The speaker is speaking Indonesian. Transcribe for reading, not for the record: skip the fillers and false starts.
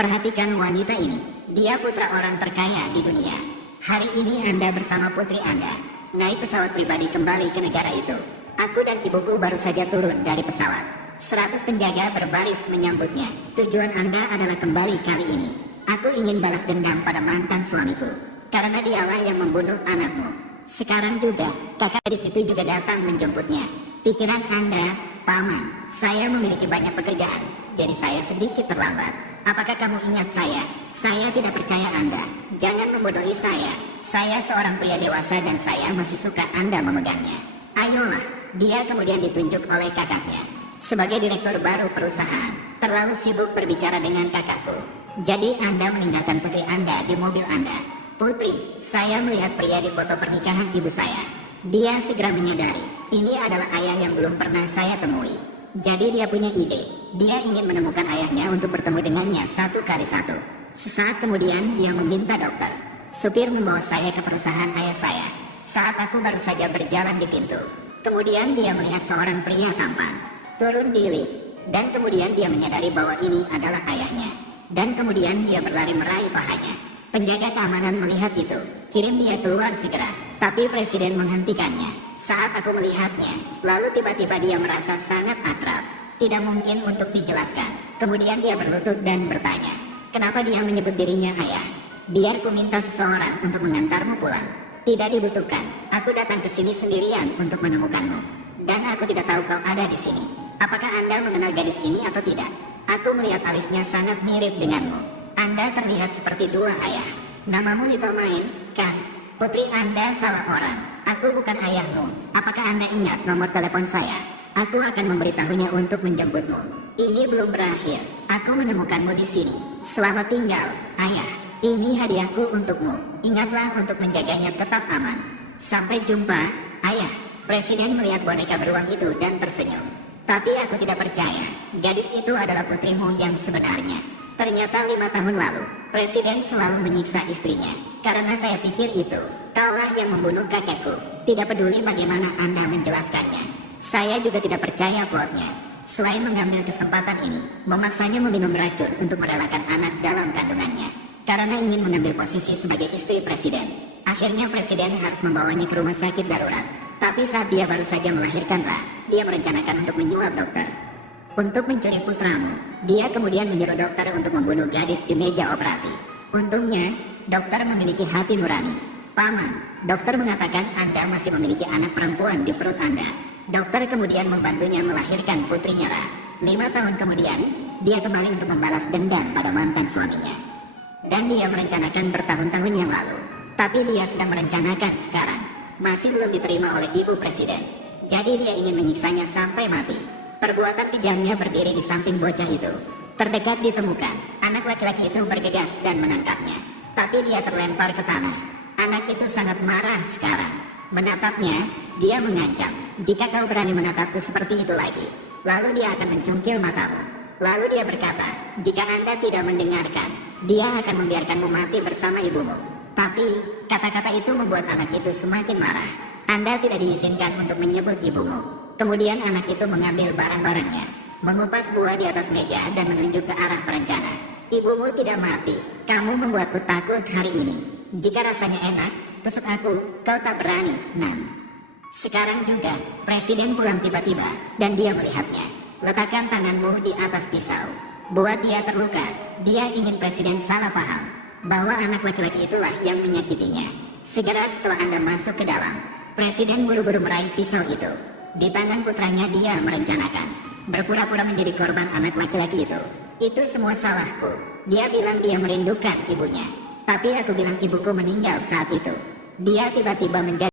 Perhatikan wanita ini. Dia putra orang terkaya di dunia. Hari ini Anda bersama putri Anda naik pesawat pribadi kembali ke negara itu. Aku dan ibuku baru saja turun dari pesawat. 100 penjaga berbaris menyambutnya. Tujuan Anda adalah kembali kali ini. Aku ingin balas dendam pada mantan suamiku, karena dialah yang membunuh anakmu. Sekarang juga, kakak gadis itu juga datang menjemputnya. Pikiran Anda, Paman, saya memiliki banyak pekerjaan, jadi saya sedikit terlambat. Apakah kamu ingat saya? Saya tidak percaya Anda. Jangan membodohi saya. Saya seorang pria dewasa dan saya masih suka Anda memegangnya. Ayolah, dia kemudian ditunjuk oleh kakaknya sebagai direktur baru perusahaan. Terlalu sibuk berbicara dengan kakakku. Jadi Anda meninggalkan putri Anda di mobil Anda. Putri, saya melihat pria di foto pernikahan ibu saya. Dia segera menyadari, ini adalah ayah yang belum pernah saya temui. Jadi dia punya ide. Dia ingin menemukan ayahnya untuk bertemu dengannya satu kali satu. Sesaat kemudian dia meminta dokter. Supir membawa saya ke perusahaan ayah saya saat aku baru saja berjalan di pintu. Kemudian dia melihat seorang pria tampan turun di lift. Dan kemudian dia menyadari bahwa ini adalah ayahnya. Dan kemudian dia berlari meraih pahanya. Penjaga keamanan melihat itu, kirim dia keluar segera. Tapi presiden menghentikannya. Saat aku melihatnya, lalu tiba-tiba dia merasa sangat akrab. Tidak mungkin untuk dijelaskan. Kemudian dia berlutut dan bertanya, kenapa dia menyebut dirinya ayah? Biar ku minta seseorang untuk mengantarmu pulang. Tidak dibutuhkan. Aku datang ke sini sendirian untuk menemukanmu. Dan aku tidak tahu kau ada di sini. Apakah Anda mengenal gadis ini atau tidak? Aku melihat alisnya sangat mirip denganmu. Anda terlihat seperti dua ayah. Namamu Little Main, kan? Putri Anda salah orang. Aku bukan ayahmu. Apakah Anda ingat nomor telepon saya? Aku akan memberitahunya untuk menjemputmu. Ini belum berakhir. Aku menemukanmu di sini. Selamat tinggal, ayah. Ini hadiahku untukmu. Ingatlah untuk menjaganya tetap aman. Sampai jumpa, ayah. Presiden melihat boneka beruang itu dan tersenyum. Tapi aku tidak percaya. Gadis itu adalah putrimu yang sebenarnya. Ternyata 5 tahun lalu, presiden selalu menyiksa istrinya. Karena saya pikir itu, kaulah yang membunuh kakekku. Tidak peduli bagaimana Anda menjelaskannya. Saya juga tidak percaya plotnya. Selain mengambil kesempatan ini, memaksanya meminum racun untuk merelakan anak dalam kandungannya. Karena ingin mengambil posisi sebagai istri presiden. Akhirnya presiden harus membawanya ke rumah sakit darurat. Tapi saat dia baru saja melahirkan dia merencanakan untuk menyuap dokter untuk mencuri putramu. Dia kemudian menyuruh dokter untuk membunuh gadis di meja operasi. Untungnya, dokter memiliki hati nurani. Paman, dokter mengatakan Anda masih memiliki anak perempuan di perut Anda. Dokter kemudian membantunya melahirkan putrinya Ra. 5 tahun kemudian, dia kembali untuk membalas dendam pada mantan suaminya. Dan dia merencanakan bertahun-tahun yang lalu. Tapi dia sedang merencanakan sekarang. Masih belum diterima oleh ibu presiden. Jadi dia ingin menyiksanya sampai mati. Perbuatan kejamnya berdiri di samping bocah itu. Terdekat ditemukan, anak laki-laki itu bergegas dan menangkapnya. Tapi dia terlempar ke tanah. Anak itu sangat marah sekarang. Menatapnya, dia mengancam, jika kau berani menatapku seperti itu lagi, lalu dia akan mencungkil matamu. Lalu dia berkata, jika Anda tidak mendengarkan, dia akan membiarkanmu mati bersama ibumu. Tapi, kata-kata itu membuat anak itu semakin marah. Anda tidak diizinkan untuk menyebut ibumu. Kemudian anak itu mengambil barang-barangnya, mengupas buah di atas meja dan menunjuk ke arah perencana. Ibumu tidak mati. Kamu membuatku takut hari ini. Jika rasanya enak, tusuk aku. Kau tak berani, Nan. Sekarang juga, presiden pulang tiba-tiba dan dia melihatnya. Letakkan tanganmu di atas pisau. Buat dia terluka. Dia ingin presiden salah paham bahwa anak laki-laki itulah yang menyakitinya. Segera setelah Anda masuk ke dalam, presiden buru-buru meraih pisau itu. Di tangan putranya dia merencanakan berpura-pura menjadi korban anak laki-laki itu. Itu semua salahku. Dia bilang dia merindukan ibunya. Tapi aku bilang ibuku meninggal saat itu. Dia tiba-tiba menjadi